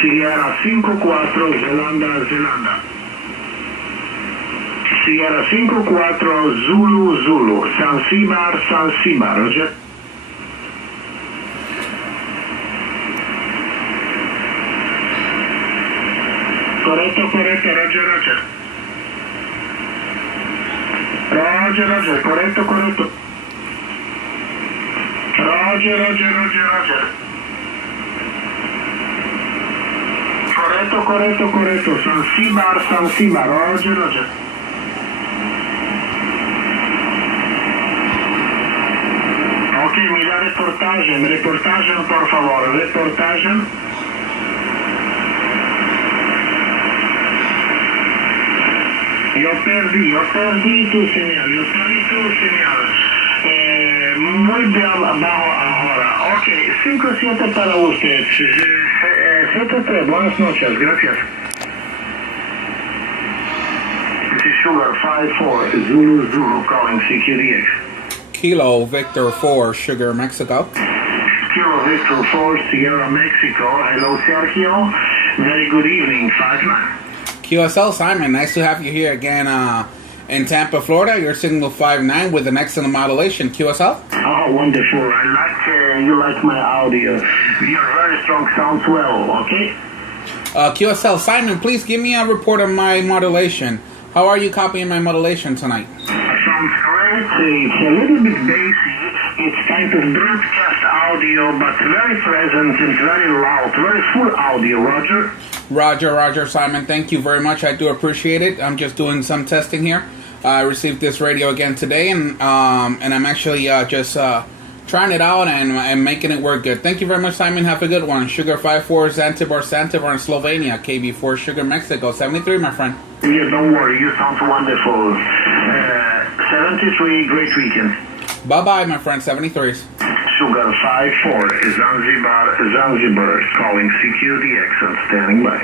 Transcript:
Sierra 5-4, Zelanda, Zelanda. Sierra 5-4, Zulu, Zulu. Zanzibar, Zanzibar, Roger. Corretto, corretto, Roger, Roger. Roger, Roger, corretto, corretto. Roger, Roger, Roger, Roger. Corretto, corretto, corretto. Zanzibar, Zanzibar, Roger, Roger. Ok, mi da reportage, por favor, reportage. Yo perdí tu señal. Muy bien abajo ahora. Ok, 5-7 para usted. 7-3, buenas noches, gracias. This is Sugar 5-4, Zulu Zulu, calling CQDX. Kilo Victor 4, Sugar Mexico. Kilo Victor 4, Sierra Mexico. Hello, Sergio. Very good evening, 5-9. QSL Simon, nice to have you here again in Tampa, Florida. You're signal 5-9 with an excellent modulation. QSL? Oh, wonderful. You like my audio. Your very strong sounds well, okay? QSL Simon, please give me a report on my modulation. How are you copying my modulation tonight? Sounds great. It's a little bit bassy. It's kind of broadcast audio, but very present and very loud. Very full audio, Roger. Roger, Simon. Thank you very much. I do appreciate it. I'm just doing some testing here. I received this radio again today, and I'm actually just trying it out and making it work good. Thank you very much, Simon. Have a good one. Sugar 5-4, Zanzibar in Slovenia. KB4, Sugar Mexico 73, my friend. Yeah, don't worry. You sound wonderful. 73, great weekend. Bye-bye, my friend. 73s. Sugar 5-4, Zanzibar, calling CQDX and standing by.